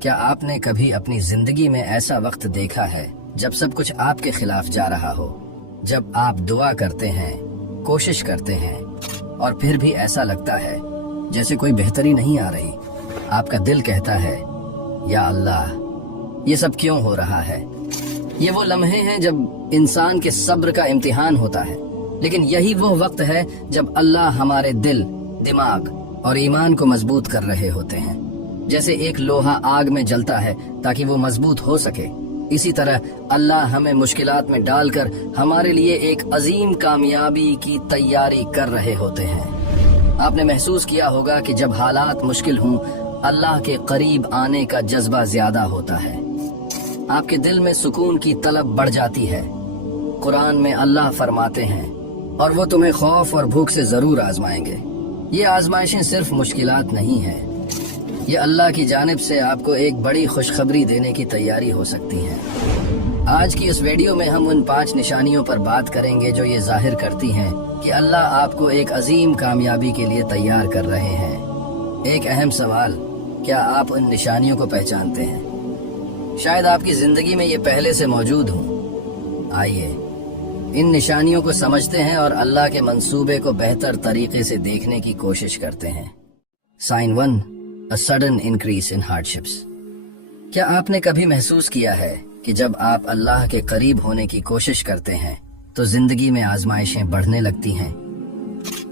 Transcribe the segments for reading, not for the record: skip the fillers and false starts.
کیا آپ نے کبھی اپنی زندگی میں ایسا وقت دیکھا ہے جب سب کچھ آپ کے خلاف جا رہا ہو، جب آپ دعا کرتے ہیں، کوشش کرتے ہیں اور پھر بھی ایسا لگتا ہے جیسے کوئی بہتری نہیں آ رہی؟ آپ کا دل کہتا ہے یا اللہ، یہ سب کیوں ہو رہا ہے؟ یہ وہ لمحے ہیں جب انسان کے صبر کا امتحان ہوتا ہے، لیکن یہی وہ وقت ہے جب اللہ ہمارے دل، دماغ اور ایمان کو مضبوط کر رہے ہوتے ہیں۔ جیسے ایک لوہا آگ میں جلتا ہے تاکہ وہ مضبوط ہو سکے، اسی طرح اللہ ہمیں مشکلات میں ڈال کر ہمارے لیے ایک عظیم کامیابی کی تیاری کر رہے ہوتے ہیں۔ آپ نے محسوس کیا ہوگا کہ جب حالات مشکل ہوں، اللہ کے قریب آنے کا جذبہ زیادہ ہوتا ہے، آپ کے دل میں سکون کی طلب بڑھ جاتی ہے۔ قرآن میں اللہ فرماتے ہیں، اور وہ تمہیں خوف اور بھوک سے ضرور آزمائیں گے۔ یہ آزمائشیں صرف مشکلات نہیں ہیں، یہ اللہ کی جانب سے آپ کو ایک بڑی خوشخبری دینے کی تیاری ہو سکتی ہے۔ آج کی اس ویڈیو میں ہم ان 5 نشانیوں پر بات کریں گے جو یہ ظاہر کرتی ہیں کہ اللہ آپ کو ایک عظیم کامیابی کے لیے تیار کر رہے ہیں۔ ایک اہم سوال، کیا آپ ان نشانیوں کو پہچانتے ہیں؟ شاید آپ کی زندگی میں یہ پہلے سے موجود ہوں۔ آئیے ان نشانیوں کو سمجھتے ہیں اور اللہ کے منصوبے کو بہتر طریقے سے دیکھنے کی کوشش کرتے ہیں۔ Sign 1، A sudden increase in hardships۔ کیا آپ نے کبھی محسوس کیا ہے کہ جب آپ اللہ کے قریب ہونے کی کوشش کرتے ہیں تو زندگی میں آزمائشیں بڑھنے لگتی ہیں؟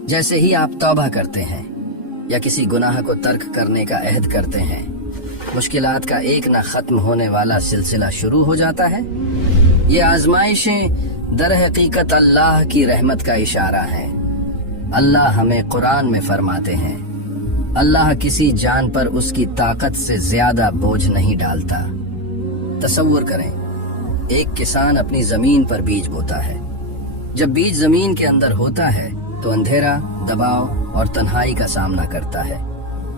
جیسے ہی آپ توبہ کرتے ہیں یا کسی گناہ کو ترک کرنے کا عہد کرتے ہیں، مشکلات کا ایک نہ ختم ہونے والا سلسلہ شروع ہو جاتا ہے۔ یہ آزمائشیں در حقیقت اللہ کی رحمت کا اشارہ ہیں۔ اللہ ہمیں قرآن میں فرماتے ہیں، اللہ کسی جان پر اس کی طاقت سے زیادہ بوجھ نہیں ڈالتا۔ تصور کریں، ایک کسان اپنی زمین پر بیج بوتا ہے۔ جب بیج زمین کے اندر ہوتا ہے تو اندھیرا، دباؤ اور تنہائی کا سامنا کرتا ہے،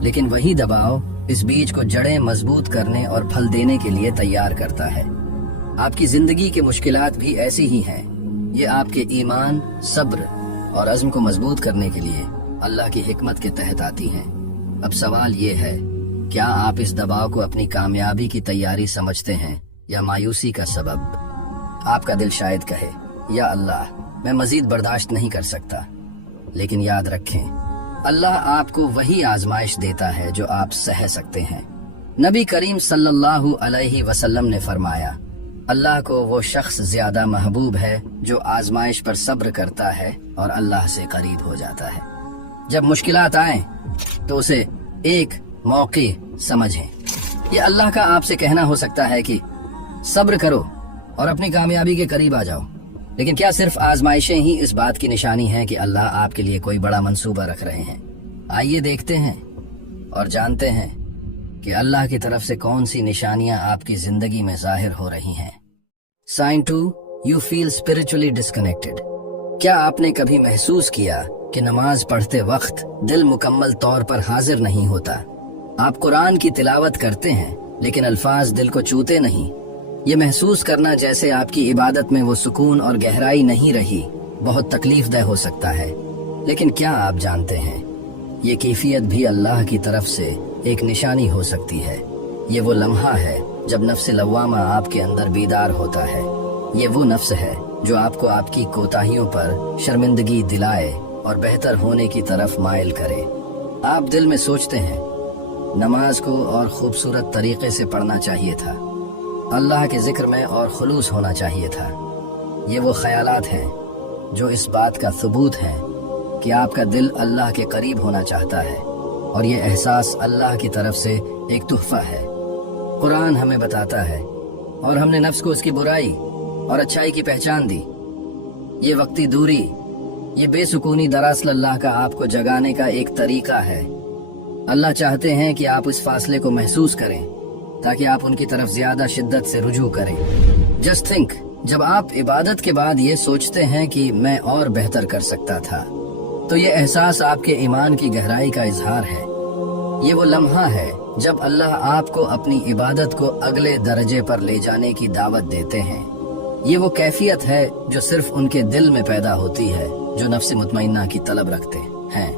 لیکن وہی دباؤ اس بیج کو جڑیں مضبوط کرنے اور پھل دینے کے لیے تیار کرتا ہے۔ آپ کی زندگی کے مشکلات بھی ایسی ہی ہیں، یہ آپ کے ایمان، صبر اور عزم کو مضبوط کرنے کے لیے اللہ کی حکمت کے تحت آتی ہیں۔ اب سوال یہ ہے، کیا آپ اس دباؤ کو اپنی کامیابی کی تیاری سمجھتے ہیں یا مایوسی کا سبب؟ آپ کا دل شاید کہے، یا اللہ، میں مزید برداشت نہیں کر سکتا۔ لیکن یاد رکھیں، اللہ آپ کو وہی آزمائش دیتا ہے جو آپ سہ سکتے ہیں۔ نبی کریم صلی اللہ علیہ وسلم نے فرمایا، اللہ کو وہ شخص زیادہ محبوب ہے جو آزمائش پر صبر کرتا ہے اور اللہ سے قریب ہو جاتا ہے۔ جب مشکلات آئیں تو اسے ایک موقع سمجھیں۔ یہ اللہ کا آپ سے کہنا ہو سکتا ہے کہ صبر کرو اور اپنی کامیابی کے قریب آ جاؤ۔ لیکن کیا صرف آزمائشیں ہی اس بات کی نشانی ہیں کہ اللہ آپ کے لیے کوئی بڑا منصوبہ رکھ رہے ہیں؟ آئیے دیکھتے ہیں اور جانتے ہیں کہ اللہ کی طرف سے کون سی نشانیاں آپ کی زندگی میں ظاہر ہو رہی ہیں۔ Sign 2، you feel spiritually disconnected. کیا آپ نے کبھی محسوس کیا کہ نماز پڑھتے وقت دل مکمل طور پر حاضر نہیں ہوتا؟ آپ قرآن کی تلاوت کرتے ہیں لیکن الفاظ دل کو چھوتے نہیں۔ یہ محسوس کرنا جیسے آپ کی عبادت میں وہ سکون اور گہرائی نہیں رہی بہت تکلیف دہ ہو سکتا ہے۔ لیکن کیا آپ جانتے ہیں، یہ کیفیت بھی اللہ کی طرف سے ایک نشانی ہو سکتی ہے۔ یہ وہ لمحہ ہے جب نفس لوامہ آپ کے اندر بیدار ہوتا ہے۔ یہ وہ نفس ہے جو آپ کو آپ کی کوتاہیوں پر شرمندگی دلائے اور بہتر ہونے کی طرف مائل کرے۔ آپ دل میں سوچتے ہیں، نماز کو اور خوبصورت طریقے سے پڑھنا چاہیے تھا، اللہ کے ذکر میں اور خلوص ہونا چاہیے تھا۔ یہ وہ خیالات ہیں جو اس بات کا ثبوت ہے کہ آپ کا دل اللہ کے قریب ہونا چاہتا ہے، اور یہ احساس اللہ کی طرف سے ایک تحفہ ہے۔ قرآن ہمیں بتاتا ہے، اور ہم نے نفس کو اس کی برائی اور اچھائی کی پہچان دی۔ یہ وقتی دوری، یہ بے سکونی دراصل اللہ کا آپ کو جگانے کا ایک طریقہ ہے۔ اللہ چاہتے ہیں کہ آپ اس فاصلے کو محسوس کریں تاکہ آپ ان کی طرف زیادہ شدت سے رجوع کریں۔ جسٹ تھنک، جب آپ عبادت کے بعد یہ سوچتے ہیں کہ میں اور بہتر کر سکتا تھا، تو یہ احساس آپ کے ایمان کی گہرائی کا اظہار ہے۔ یہ وہ لمحہ ہے جب اللہ آپ کو اپنی عبادت کو اگلے درجے پر لے جانے کی دعوت دیتے ہیں۔ یہ وہ کیفیت ہے جو صرف ان کے دل میں پیدا ہوتی ہے جو نفس مطمئنہ کی طلب رکھتے ہیں،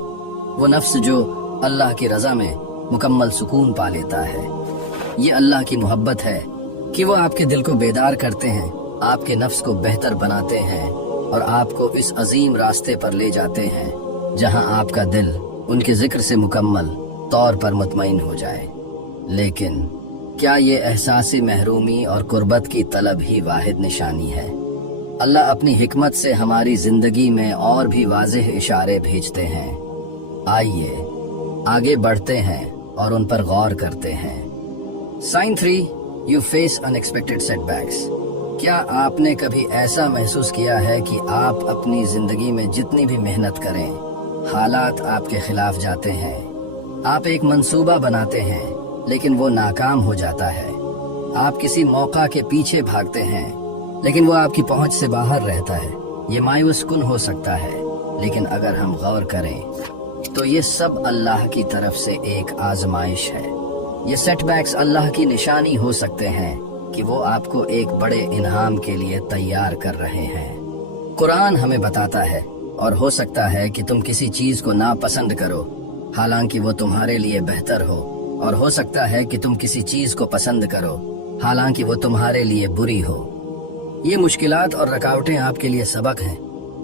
وہ نفس جو اللہ کی رضا میں مکمل سکون پا لیتا ہے۔ ये अल्लाह की मोहब्बत है कि वो आपके दिल को बेदार करते हैं, आपके नफ्स को बेहतर बनाते हैं और आपको इस अजीम रास्ते पर ले जाते हैं जहां आपका दिल उनके जिक्र से मुकम्मल तौर पर मुतमईन हो जाए। लेकिन क्या ये एहसास महरूमी और कुर्बत की तलब ही वाहिद निशानी है? अल्लाह अपनी हिकमत से हमारी जिंदगी में और भी वाज़ेह इशारे भेजते हैं। आइए आगे बढ़ते हैं और उन पर गौर करते हैं। Sign 3, you face unexpected setbacks. क्या आपने कभी ऐसा महसूस किया है कि आप अपनी जिंदगी में जितनी भी मेहनत करें, हालात आपके खिलाफ जाते हैं? आप एक मंसूबा बनाते हैं लेकिन वो नाकाम हो जाता है। आप किसी मौका के पीछे भागते हैं लेकिन वो आपकी पहुंच से बाहर रहता है। ये मायूस कुन हो सकता है, लेकिन अगर हम गौर करें तो ये सब अल्लाह की तरफ से एक आजमाइश है। ये सेटबैक्स अल्लाह की निशानी हो सकते हैं कि वो आपको एक बड़े इनाम के लिए तैयार कर रहे हैं। कुरान हमें बताता है, और हो सकता है कि तुम किसी चीज को नापसंद करो हालांकि वो तुम्हारे लिए बेहतर हो, और हो सकता है कि तुम किसी चीज को पसंद करो हालांकि वो तुम्हारे लिए बुरी हो। ये मुश्किलात और रुकावटें आपके लिए सबक हैं।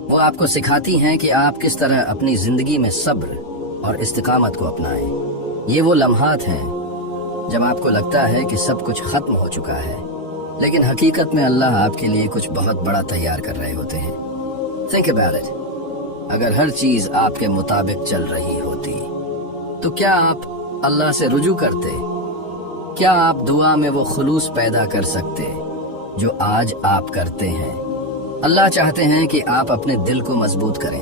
वो आपको सिखाती हैं कि आप किस तरह अपनी जिंदगी में सब्र और इस्तिकामत को अपनाएं। ये वो लम्हात हैं जब आपको लगता है कि सब कुछ खत्म हो चुका है, लेकिन हकीकत में अल्लाह आपके लिए कुछ बहुत बड़ा तैयार कर रहे होते हैं। Think about it. अगर हर चीज आपके मुताबिक चल रही होती तो क्या आप अल्लाह से रुजू करते? क्या आप दुआ में वो खुलूस पैदा कर सकते जो आज आप करते हैं? अल्लाह चाहते हैं कि आप अपने दिल को मजबूत करें,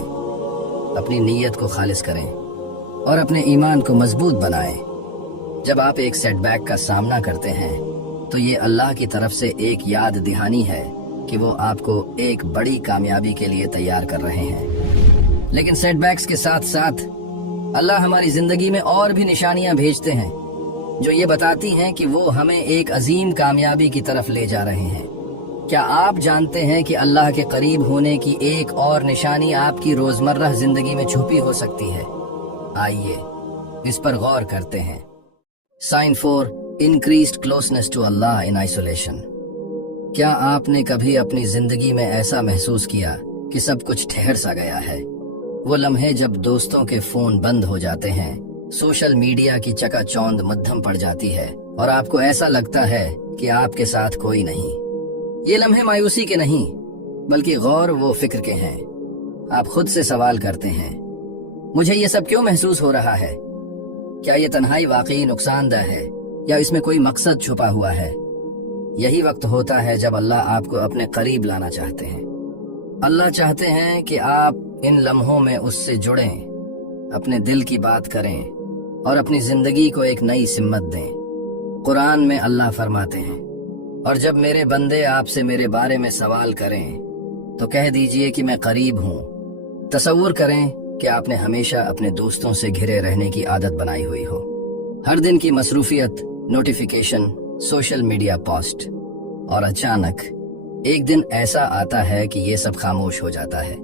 अपनी नीयत को खालिस करें और अपने ईमान को मजबूत बनाएं। जब आप एक सेटबैक का सामना करते हैं तो ये अल्लाह की तरफ से एक याद दहानी है कि वो आपको एक बड़ी कामयाबी के लिए तैयार कर रहे हैं। लेकिन सेटबैक्स के साथ साथ अल्लाह हमारी जिंदगी में और भी निशानियां भेजते हैं जो ये बताती हैं कि वो हमें एक अजीम कामयाबी की तरफ ले जा रहे हैं। क्या आप जानते हैं कि अल्लाह के करीब होने की एक और निशानी आपकी रोजमर्रा जिंदगी में छुपी हो सकती है? आइए इस पर गौर करते हैं। Sign 4, increased closeness to Allah in isolation. क्या आपने कभी अपनी जिंदगी में ऐसा महसूस किया कि सब कुछ ठहर सा गया है? वो लम्हे जब दोस्तों के फोन बंद हो जाते हैं, सोशल मीडिया की चकाचौंध मध्यम पड़ जाती है और आपको ऐसा लगता है कि आपके साथ कोई नहीं। ये लम्हे मायूसी के नहीं बल्कि गौर वो फिक्र के हैं। आप खुद से सवाल करते हैं, मुझे ये सब क्यों महसूस हो रहा है? क्या ये तन्हाई वाकई नुकसानदेह है या इसमें कोई मकसद छुपा हुआ है? यही वक्त होता है जब अल्लाह आपको अपने करीब लाना चाहते हैं। अल्लाह चाहते हैं कि आप इन लम्हों में उससे जुड़ें, अपने दिल की बात करें और अपनी जिंदगी को एक नई सिम्मत दें। कुरान में अल्लाह फरमाते हैं, और जब मेरे बंदे आपसे मेरे बारे में सवाल करें तो कह दीजिए कि मैं करीब हूँ। तसव्वुर करें कि आपने हमेशा अपने दोस्तों से घिरे रहने की आदत बनाई हुई हो। हर दिन की मसरूफियत, नोटिफिकेशन, सोशल मीडिया पोस्ट, और अचानक एक दिन ऐसा आता है कि ये सब खामोश हो जाता है।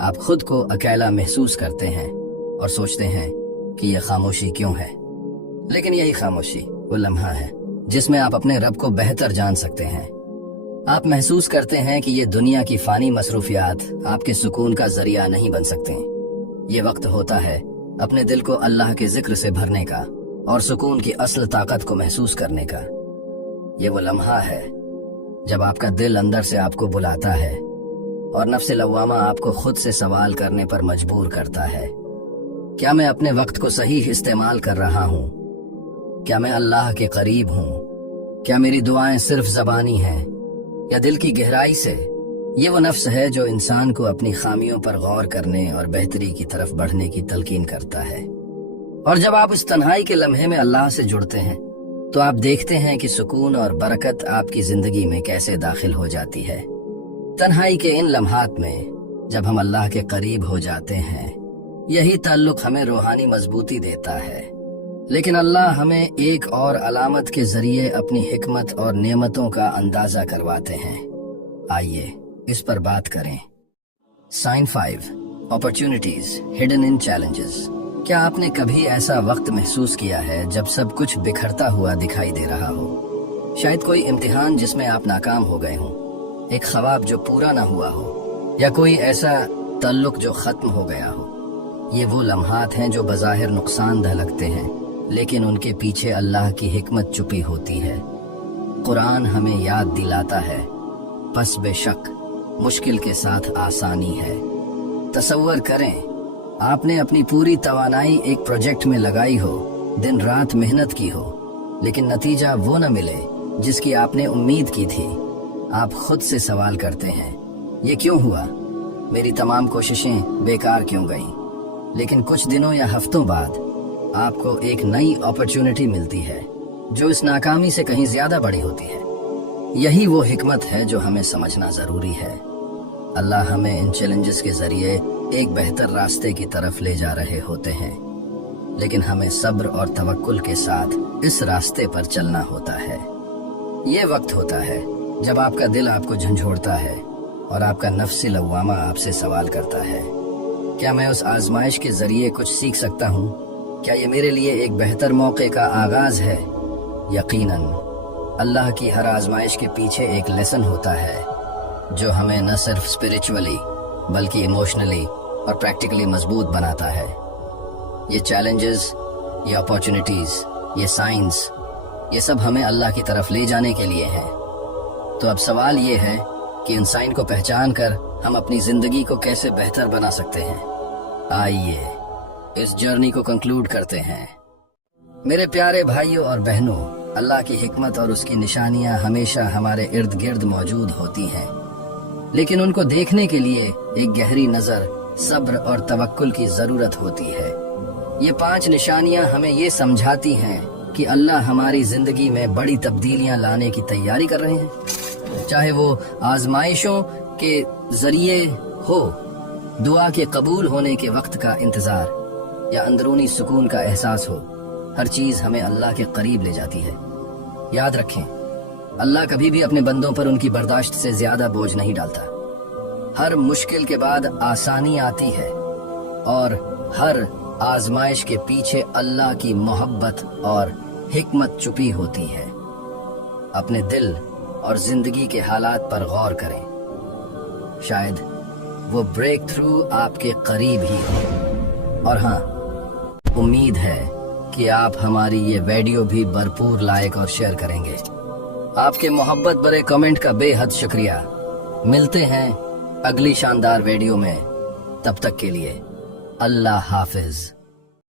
आप खुद को अकेला महसूस करते हैं और सोचते हैं कि यह खामोशी क्यों है। लेकिन यही खामोशी वो लम्हा है जिसमें आप अपने रब को बेहतर जान सकते हैं। आप महसूस करते हैं कि ये दुनिया की फानी मसरूफियात आपके सुकून का जरिया नहीं बन सकते। ये वक्त होता है अपने दिल को अल्लाह के जिक्र से भरने का और सुकून की असल ताकत को महसूस करने का। ये वो लम्हा है जब आपका दिल अंदर से आपको बुलाता है और नफ्स लवामा आपको खुद से सवाल करने पर मजबूर करता है, क्या मैं अपने वक्त को सही इस्तेमाल कर रहा हूँ? क्या मैं अल्लाह के करीब हूँ? क्या मेरी दुआएं सिर्फ ज़बानी हैं या दिल की गहराई से? ये वो नफ्स है जो इंसान को अपनी खामियों पर गौर करने और बेहतरी की तरफ बढ़ने की तलकीन करता है। और जब आप इस तन्हाई के लम्हे में अल्लाह से जुड़ते हैं तो आप देखते हैं कि सुकून और बरकत आपकी जिंदगी में कैसे दाखिल हो जाती है। तन्हाई के इन लम्हात में जब हम अल्लाह के करीब हो जाते हैं, यही ताल्लुक हमें रूहानी मजबूती देता है। लेकिन अल्लाह हमें एक और अलामत के जरिए अपनी हिकमत और नेमतों का अंदाजा करवाते हैं। आइए इस पर बात करें। Sign 5, opportunities hidden in challenges. क्या आपने कभी ऐसा वक्त महसूस किया है जब सब कुछ बिखरता हुआ दिखाई दे रहा हो? शायद कोई इम्तिहान जिसमें आप नाकाम हो गए हों, एक ख्वाब जो पूरा ना हुआ हो, या कोई ऐसा ताल्लुक जो खत्म हो गया हो। ये वो लम्हात हैं जो बज़ाहिर नुकसानदेह लगते हैं, लेकिन उनके पीछे अल्लाह की हिकमत छुपी होती है। कुरान हमें याद दिलाता है, बस बेशक मुश्किल के साथ आसानी है। तसव्वुर करें, आपने अपनी पूरी तवानाई एक प्रोजेक्ट में लगाई हो, दिन रात मेहनत की हो, लेकिन नतीजा वो न मिले जिसकी आपने उम्मीद की थी। आप खुद से सवाल करते हैं, ये क्यों हुआ? मेरी तमाम कोशिशें बेकार क्यों गईं? लेकिन कुछ दिनों या हफ्तों बाद आपको एक नई अपॉर्चुनिटी मिलती है जो इस नाकामी से कहीं ज्यादा बड़ी होती है। यही वो हिकमत है जो हमें समझना जरूरी है। अल्लाह हमें इन चैलेंजेस के जरिए एक बेहतर रास्ते की तरफ ले जा रहे होते हैं, लेकिन हमें सब्र और तवक्कुल के साथ इस रास्ते पर चलना होता है। ये वक्त होता है जब आपका दिल आपको झंझोड़ता है और आपका नफ्सी लव्वामा आपसे सवाल करता है, क्या मैं उस आजमाइश के जरिए कुछ सीख सकता हूँ? क्या ये मेरे लिए एक बेहतर मौके का आगाज है? यकीनन अल्लाह की हर आजमाइश के पीछे एक लेसन होता है जो हमें न सिर्फ स्पिरिचुअली बल्कि इमोशनली और प्रैक्टिकली मजबूत बनाता है। ये चैलेंजेस, ये अपॉर्चुनिटीज, ये साइंस, ये सब हमें अल्लाह की तरफ ले जाने के लिए हैं। तो अब सवाल ये है कि इन साइन को पहचान कर हम अपनी जिंदगी को कैसे बेहतर बना सकते हैं। आइए इस जर्नी को कंक्लूड करते हैं। मेरे प्यारे भाइयों और बहनों, अल्लाह की हिकमत और उसकी निशानियां हमेशा हमारे इर्द गिर्द मौजूद होती हैं, लेकिन उनको देखने के लिए एक गहरी नजर, सब्र और तवक्कुल की जरूरत होती है। ये 5 निशानियां हमें ये समझाती हैं कि अल्लाह हमारी जिंदगी में बड़ी तब्दीलियां लाने की तैयारी कर रहे हैं। चाहे वो आजमाइशों के जरिए हो, दुआ के कबूल होने के वक्त का इंतजार, या अंदरूनी सुकून का एहसास हो, हर चीज हमें अल्लाह के करीब ले जाती है। याद रखें, अल्लाह कभी भी अपने बंदों पर उनकी बर्दाश्त से ज्यादा बोझ नहीं डालता। हर मुश्किल के बाद आसानी आती है, और हर आजमाइश के पीछे अल्लाह की मोहब्बत और हिकमत छुपी होती है। अपने दिल और जिंदगी के हालात पर गौर करें, शायद वो ब्रेक थ्रू आपके करीब ही हो। और हाँ, उम्मीद है कि आप हमारी ये वीडियो भी भरपूर लाइक और शेयर करेंगे। आपके मोहब्बत भरे कमेंट का बेहद शुक्रिया। मिलते हैं अगली शानदार वीडियो में, तब तक के लिए अल्लाह हाफिज।